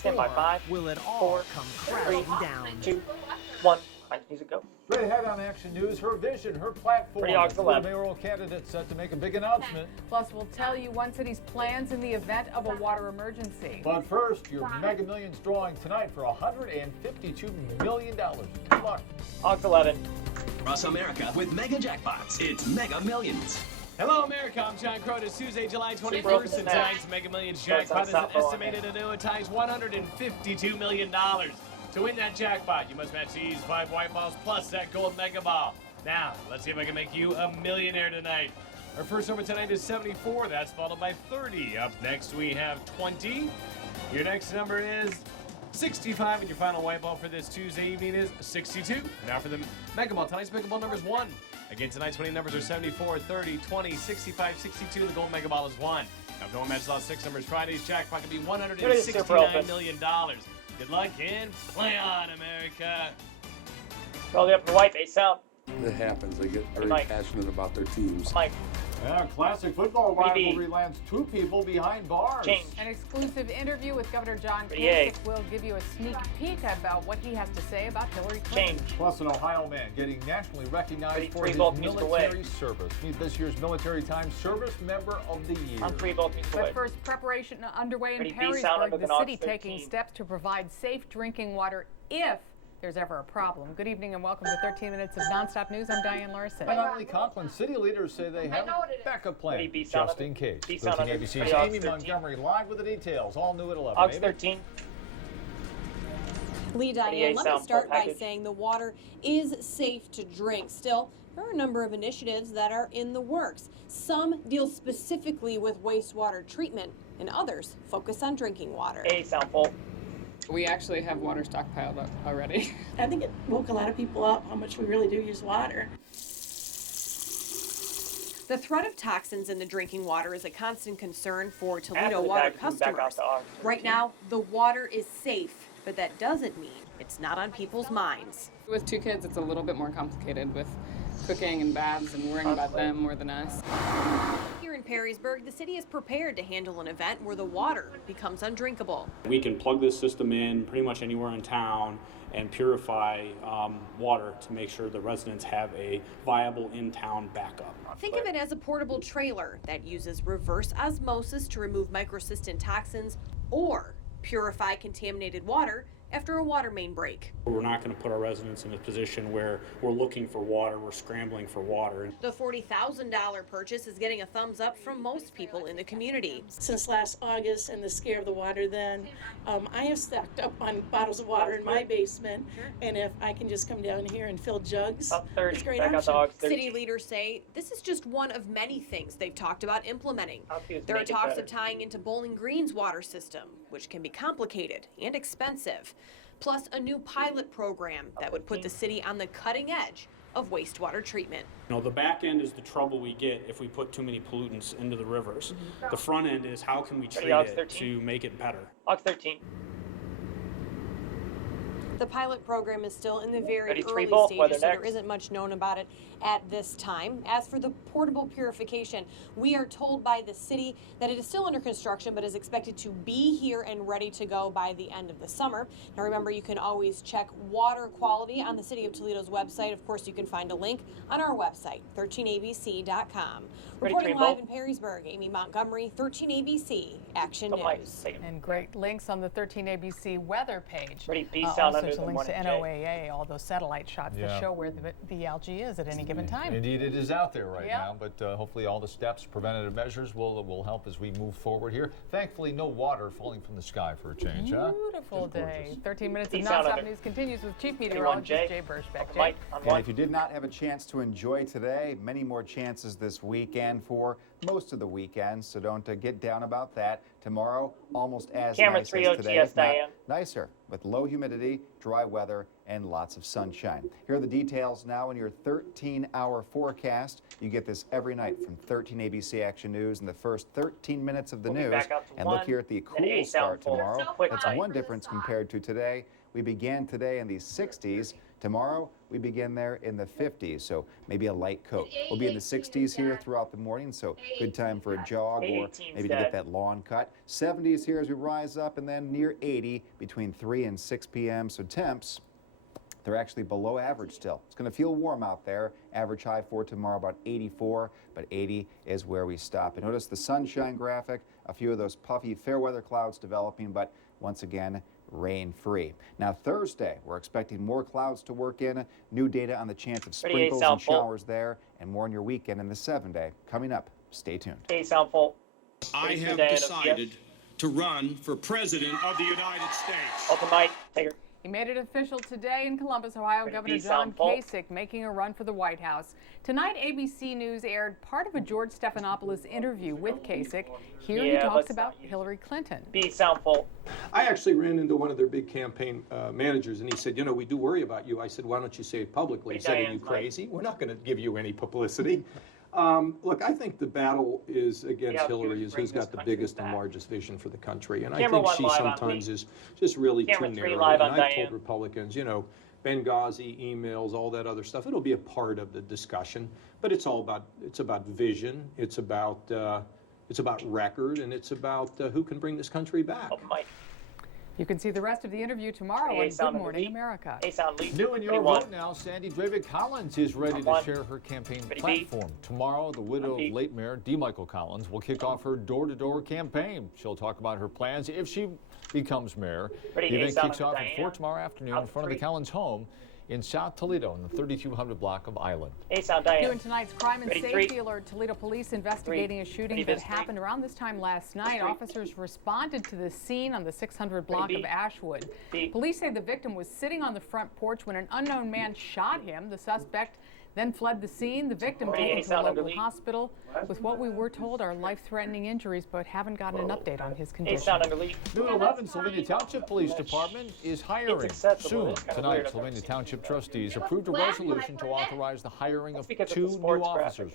Stand by 5. Will it all 4, come 3, crashing down? 2, 1. Fight music, go. Straight ahead on Action News, her vision, her platform. Pretty Dogs The 11. mayoral candidate set to make a big announcement. Plus, we'll tell you one city's plans in the event of a water emergency. But first, your Mega Millions drawing tonight for $152 million. Good luck. Ox 11. Across America with mega jackpots. It's Mega Millions. Hello, America. I'm John Crotis. Tuesday, July Super 21st, Open and Snap. tonight's Mega Millions jackpot is an estimated annuitized $152 million. To win that jackpot, you must match these 5 white balls plus that gold mega ball. Now, let's see if I can make you a millionaire tonight. Our first number tonight is 74. That's followed by 30. Up next, we have 20. Your next number is 65, and your final white ball for this Tuesday evening is 62. Now for the mega ball. Tonight's mega ball number is 1. Again, tonight's winning numbers are 74, 30, 20, 65, 62. The gold mega ball is 1. Now, if no one matches all 6 numbers, Friday's jackpot could be $169 million. Good luck and play on, America. Roll up the white base sound. It happens. They get very Mike. passionate about their teams. Mike, Yeah, classic football Pretty rivalry lands 2 people behind bars. change. An exclusive interview with Governor John Pretty A. Kasich will give you a sneak peek about what he has to say about Hillary Clinton. Change. Plus, an Ohio man getting nationally recognized Ready, for 3 his volt music away. military service. Meet this year's Military Times Service Member of the Year. On 3 both music But away. first, preparation underway in Ready, B sound under Perrysburg, the the city Ox taking 13. steps to provide safe drinking water if there's ever a problem. Good evening and welcome to 13 Minutes of Nonstop News. I'm Diane Larson. And not only Conklin, city leaders say they have a backup plan Ready, B sound just under- in case. B sound 13 under- ABC's Ready, Ox Amy 13. Montgomery live with the details. All new at 11. Ox Amy? 13. Lee, Ready, Diane, let me sound, start full by package. saying the water is safe to drink. Still, there are a number of initiatives that are in the works. Some deal specifically with wastewater treatment, and others focus on drinking water. A sound full. We actually have water stockpiled up already. I think it woke a lot of people up how much we really do use water. The threat of toxins in the drinking water is a constant concern for After Toledo the water package, move back out customers. to Ox 13. Right now, the water is safe, but that doesn't mean it's not on people's minds. With 2 kids, it's a little bit more complicated with cooking and baths and worrying about them more than us. Here in Perrysburg, the city is prepared to handle an event where the water becomes undrinkable. We can plug this system in pretty much anywhere in town and purify water to make sure the residents have a viable in-town backup. Think of it as a portable trailer that uses reverse osmosis to remove microcystin toxins or purify contaminated water after a water main break. We're not going to put our residents in a position where we're looking for water, we're scrambling for water. The $40,000 purchase is getting a thumbs up from most people in the community. Since last August and the scare of the water then, I have stocked up on bottles of water in my basement. And if I can just come down here and fill jugs, Up 30. it's a great Back out to option. Ox 13. City leaders say this is just one of many things they've talked about implementing. Outfits There are make it talks better. of tying into Bowling Green's water system, which can be complicated and expensive, plus a new pilot program that would put the city on the cutting edge of wastewater treatment. You know, the back end is the trouble we get if we put too many pollutants into the rivers. The front end is how can we treat Ox it 13. to make it better. Ox 13. The pilot program is still in the very Ready, 3 early volt, stages, weather so there next. isn't much known about it at this time. As for the portable purification, we are told by the city that it is still under construction, but is expected to be here and ready to go by the end of the summer. Now remember, you can always check water quality on the City of Toledo's website. Of course, you can find a link on our website, 13abc.com. Ready, Reporting 3 live volt. in Perrysburg, Amy Montgomery, 13ABC Action Come Mike, News. take it. And great links on the 13 ABC weather page. Ready, B sound also under to the links 1 to and J. NOAA, all those satellite shots Yeah. that show where the algae is at any given time. Indeed, it is out there right Yeah. now, but hopefully all the steps, preventative measures will help as we move forward here. Thankfully, no water falling from the sky for a change, huh? Beautiful Just day. gorgeous. 13 Minutes of B sound Nonstop under. News continues with Chief 21 Meteorologist J. Jay Burschbeck. Jay? Mike on And 1. if you did not have a chance to enjoy today, many more chances this weekend for most of the weekend, so don't get down about that. Tomorrow, almost as Camera nice 3 as today, OTS, if not Diane. nicer, with low humidity, dry weather, and lots of sunshine. Here are the details now in your 13-hour forecast. You get this every night from 13 ABC Action News in the first 13 minutes of the We'll be news. back out to And look 1, here at the then A cool sound start full. tomorrow. Quick That's tight. one difference compared to today. We began today in the 60s. Tomorrow, we begin there in the 50s, so maybe a light coat. We'll be in the 60s here throughout the morning, so good time for a jog or maybe to get that lawn cut. 70s here as we rise up, and then near 80 between 3 and 6 p.m. So temps, they're actually below average still. It's going to feel warm out there. Average high for tomorrow about 84, but 80 is where we stop. And notice the sunshine graphic, a few of those puffy fair weather clouds developing, but once again, rain-free. Now Thursday, we're expecting more clouds to work in. New data on the chance of sprinkles and showers there, and more on your weekend in the 7-day. Coming up, stay tuned. Hey, sound full. I have decided to run for President of the United States. Open mic, take her. He made it official today in Columbus, Ohio. Governor John Kasich making a run for the White House. Tonight, ABC News aired part of a George Stephanopoulos interview with Kasich. Here he talks about Hillary Clinton. Be sound full. I actually ran into one of their big campaign managers, and he said, you know, we do worry about you. I said, why don't you say it publicly? He said, are you crazy? We're not going to give you any publicity. Look, I think the battle is against Hillary, who's got the biggest and largest vision for the country. And I think she sometimes is just really too narrow. And I've told Republicans, you know, Benghazi, emails, all that other stuff, it'll be a part of the discussion. But it's about vision, it's about record, and it's about who can bring this country back. You can see the rest of the interview tomorrow on Good Morning America. New in your vote now, Sandy Dravic Collins is ready to share her campaign platform. Tomorrow, the widow of late Mayor D. Michael Collins will kick off her door-to-door campaign. She'll talk about her plans if she becomes mayor. The event kicks off at 4 tomorrow afternoon in front of the Collins home in South Toledo in the 3200 block of Island. New in tonight's crime and safety alert, Toledo police investigating a shooting that happened around this time last night. Officers responded to the scene on the 600 block of Ashwood. Police say the victim was sitting on the front porch when an unknown man shot him. The suspect then fled the scene. The victim taken to a local hospital with what we were told are life-threatening injuries, but haven't gotten an update on his condition. New 11, Sylvania Township Police Department is hiring soon. Tonight, Sylvania Township trustees approved a resolution to authorize the hiring of 2 new officers.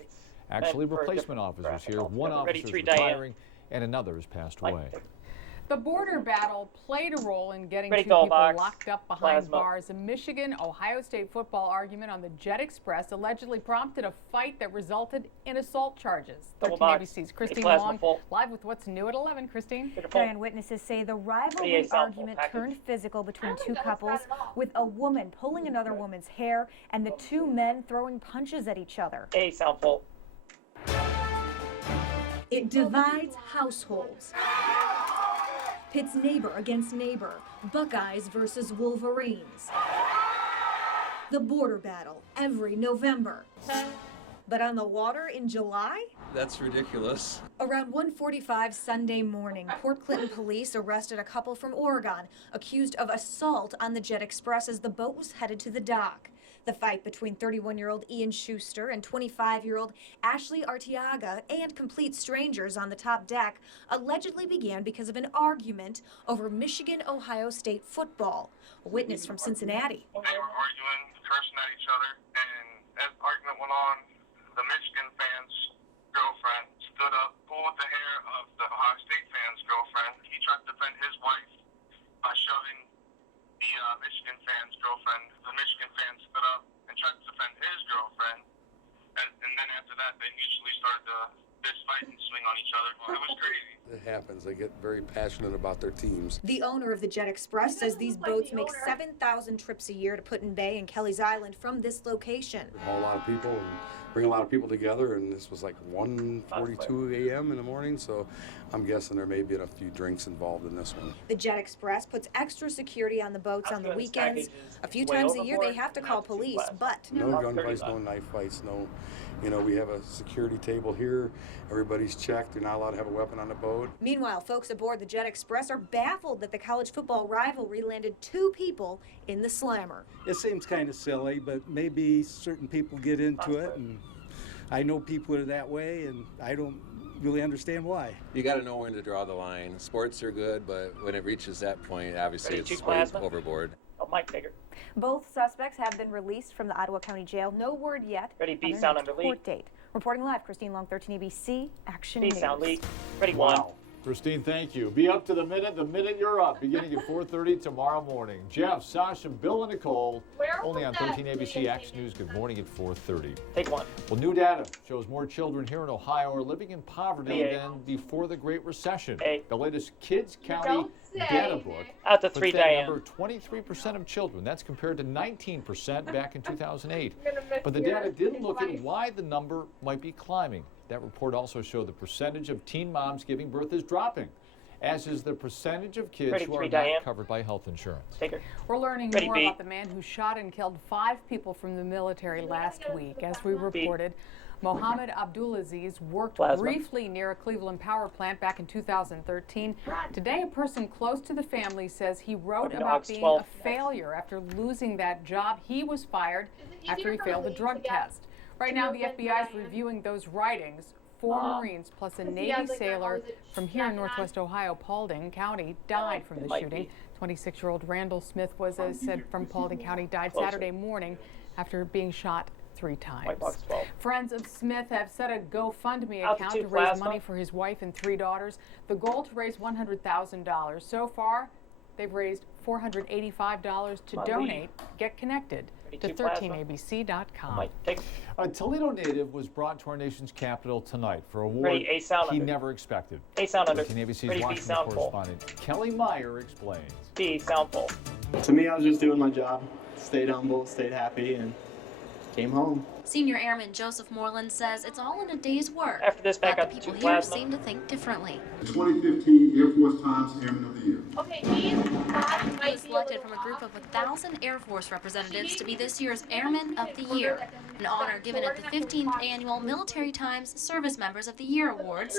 Actually, replacement officers here. One officer is retiring and another has passed away. The border battle played a role in getting 2 people locked up behind bars. A Michigan-Ohio State football argument on the Jet Express allegedly prompted a fight that resulted in assault charges. 13 ABC's Christine Long live with what's new at 11. Christine. Diane, witnesses say the rivalry argument turned physical between 2 couples, with a woman pulling another woman's hair and the 2 men throwing punches at each other. It divides households. Pits neighbor against neighbor, Buckeyes versus Wolverines. The border battle every November. But on the water in July? That's ridiculous. Around 1:45 Sunday morning, Port Clinton police arrested a couple from Oregon accused of assault on the Jet Express as the boat was headed to the dock. The fight between 31-year-old Ian Schuster and 25-year-old Ashley Arteaga and complete strangers on the top deck allegedly began because of an argument over Michigan-Ohio State football. A witness from Cincinnati. They were arguing, cursing at each other, and as the argument went on, the Michigan fan's girlfriend stood up, pulled the hair of the Ohio State fan's girlfriend. He tried to defend his wife by shoving the Michigan fan's girlfriend. The Michigan fan stood up and tried to defend his girlfriend, and then after that, they mutually started to fist fight and swing on each other. It was crazy. It happens. They get very passionate about their teams. The owner of the Jet Express says these boats make 7,000 trips a year to Put-in Bay and Kelly's Island from this location. A lot of people and bring a lot of people together, and this was like 1:42 a.m. in the morning, so I'm guessing there may be a few drinks involved in this one. The Jet Express puts extra security on the boats on the weekends. A few times a year they have to call police, but no gunfights, no knife fights, no, you know, we have a security table here. Everybody's checked. They're not allowed to have a weapon on the boat. Meanwhile, folks aboard the Jet Express are baffled that the college football rivalry landed 2 people in the slammer. It seems kind of silly, but maybe certain people get into it, and I know people are that way, and I don't really understand why. You got to know when to draw the line. Sports are good, but when it reaches that point, obviously it's way overboard. Both suspects have been released from the Ottawa County Jail. No word yet on their next court date. Reporting live, Christine Long, 13 ABC Action News. Ready, 1. Christine, thank you. Be up to the minute you're up, beginning at 4:30 tomorrow morning. Jeff, Sasha, Bill, and Nicole, only on 13 ABC Action News. Good morning at 4:30. Take one. Well, new data shows more children here in Ohio are living in poverty than before the Great Recession. The latest Kids County data book Out to puts 3, that Diane. number 23% of children. That's compared to 19% back in 2008. But the data didn't look at why the number might be climbing. That report also showed the percentage of teen moms giving birth is dropping, as is the percentage of kids who are not covered by health insurance. We're learning more about the man who shot and killed 5 people from the military last week. As we reported, Mohammed Abdulaziz worked briefly near a Cleveland power plant back in 2013. Today, a person close to the family says he wrote about being a failure after losing that job. He was fired after he failed a drug test. Right now, the FBI is reviewing those writings. 4 Marines plus a Navy sailor from here in Northwest Ohio, Paulding County, died from the shooting. 26-year-old Randall Smith was, as said, from Paulding County, died Saturday morning after being shot 3 times. Friends of Smith have set a GoFundMe account to raise money for his wife and 3 daughters. The goal to raise $100,000. So far, they've raised $485 to donate. Get connected to 13abc.com. A Toledo native was brought to our nation's capital tonight for a award he never expected. 13ABC's Washington correspondent Kelly Meyer explains. To me, I was just doing my job. Stayed humble, stayed happy, and came home. Senior Airman Joseph Moreland says it's all in a day's work. After this, back but up the to people 2 here plasma. seem to think differently. 2015 Air Force Times Airman of the Year. He was selected from a group of 1,000 Air Force representatives to be this year's Airman of the Year, an honor given at the 15th Annual Military Times Service Members of the Year Awards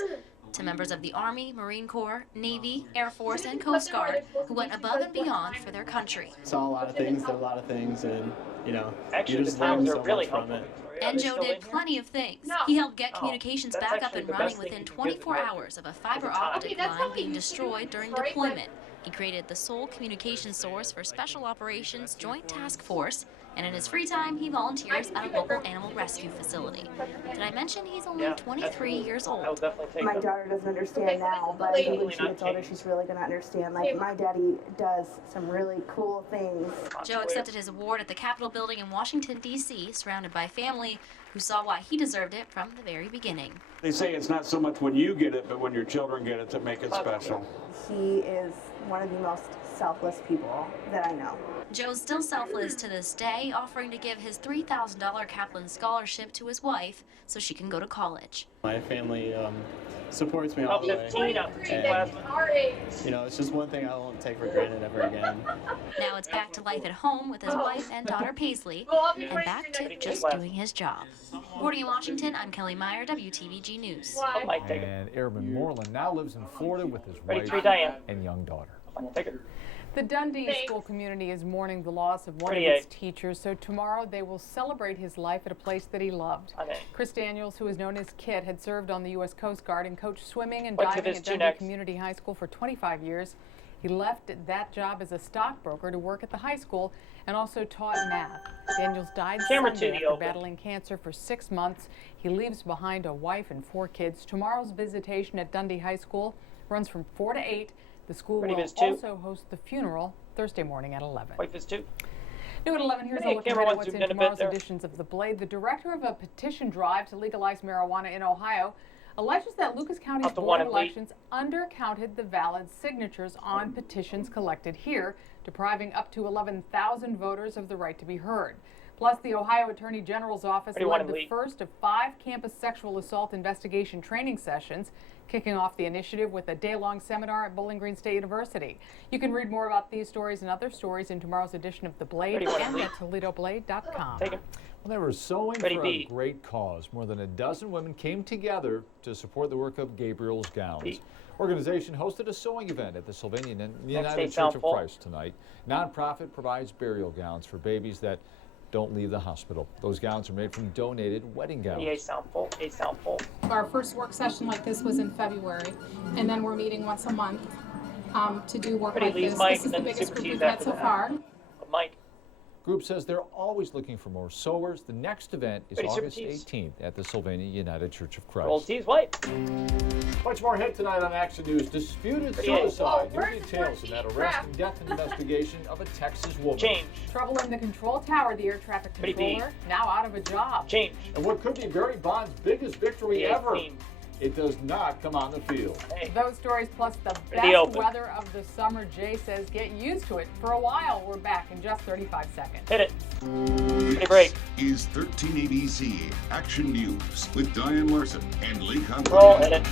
to members of the Army, Marine Corps, Navy, Air Force, and Coast Guard who went above and beyond for their country. Saw a lot of things, did a lot of things, and you Actually, you just the times learn are so really much from helpful. it. And Joe did plenty of things. He helped get communications that's back up actually and the running best thing within you can get 24 right hours of a fiber optic line being destroyed during deployment. He created the sole communication source for Special Operations Joint Task Force, and in his free time, he volunteers at a local animal rescue facility. Did I mention he's only 23 years old? My daughter doesn't understand now, but I think when she gets older, she's really going to understand. Like, my daddy does some really cool things. Joe accepted his award at the Capitol building in Washington, D.C., surrounded by family who saw why he deserved it from the very beginning. They say it's not so much when you get it, but when your children get it that make it special. He is one of the most selfless people that I know. Joe's still selfless to this day, offering to give his $3,000 Kaplan scholarship to his wife so she can go to college. My family supports me all the way. And, you know, it's just one thing I won't take for granted ever again. Now it's back to life at home with his wife and daughter Paisley, and back to just doing his job. Reporting in Washington, I'm Kelly Meyer, WTVG News. And Airman Moreland now lives in Florida with his wife and young daughter. The Dundee school community is mourning the loss of one of its teachers, so tomorrow they will celebrate his life at a place that he loved. Chris Daniels, who is known as Kit, had served on the U.S. Coast Guard and coached swimming and diving at Dundee Community High School for 25 years. He left that job as a stockbroker to work at the high school and also taught math. Daniels died Sunday after battling cancer for 6 months. He leaves behind a wife and 4 kids. Tomorrow's visitation at Dundee High School runs from 4 to 8. The school will also host the funeral Thursday morning at 11. New at 11, here's a look at what's in tomorrow's editions of The Blade. The director of a petition drive to legalize marijuana in Ohio alleges that Lucas County's Board of Elections undercounted the valid signatures on petitions collected here, depriving up to 11,000 voters of the right to be heard. Plus, the Ohio Attorney General's office led the first of 5 campus sexual assault investigation training sessions, kicking off the initiative with a day-long seminar at Bowling Green State University. You can read more about these stories and other stories in tomorrow's edition of The Blade and at ToledoBlade.com. Well, they were sewing for a great cause. More than a dozen women came together to support the work of Gabriel's Gowns. Organization hosted a sewing event at the Sylvania United Church of Christ tonight. Nonprofit provides burial gowns for babies that don't leave the hospital. Those gowns are made from donated wedding gowns. Our first work session like this was in February, and then we're meeting once a month to do work like this. This is the biggest group we've had so far. Group says they're always looking for more sowers. The next event is Ready, super August tees. 18th at the Sylvania United Church of Christ. Roll T's white. Much more ahead tonight on Action News. Disputed suicide. New details in that arrest and death investigation of a Texas woman. Change. Trouble in the control tower. The air traffic controller now out of a job. Change. And what could be Barry Bonds' biggest victory ever? It does not come on the field. Hey. Those stories plus the Pretty best open. weather of the summer. Jay says get used to it. For a while, we're back in just 35 seconds. Hit it. Ready, break. Is 13 ABC Action News with Diane Larson and Lee Conklin. Roll, hit it.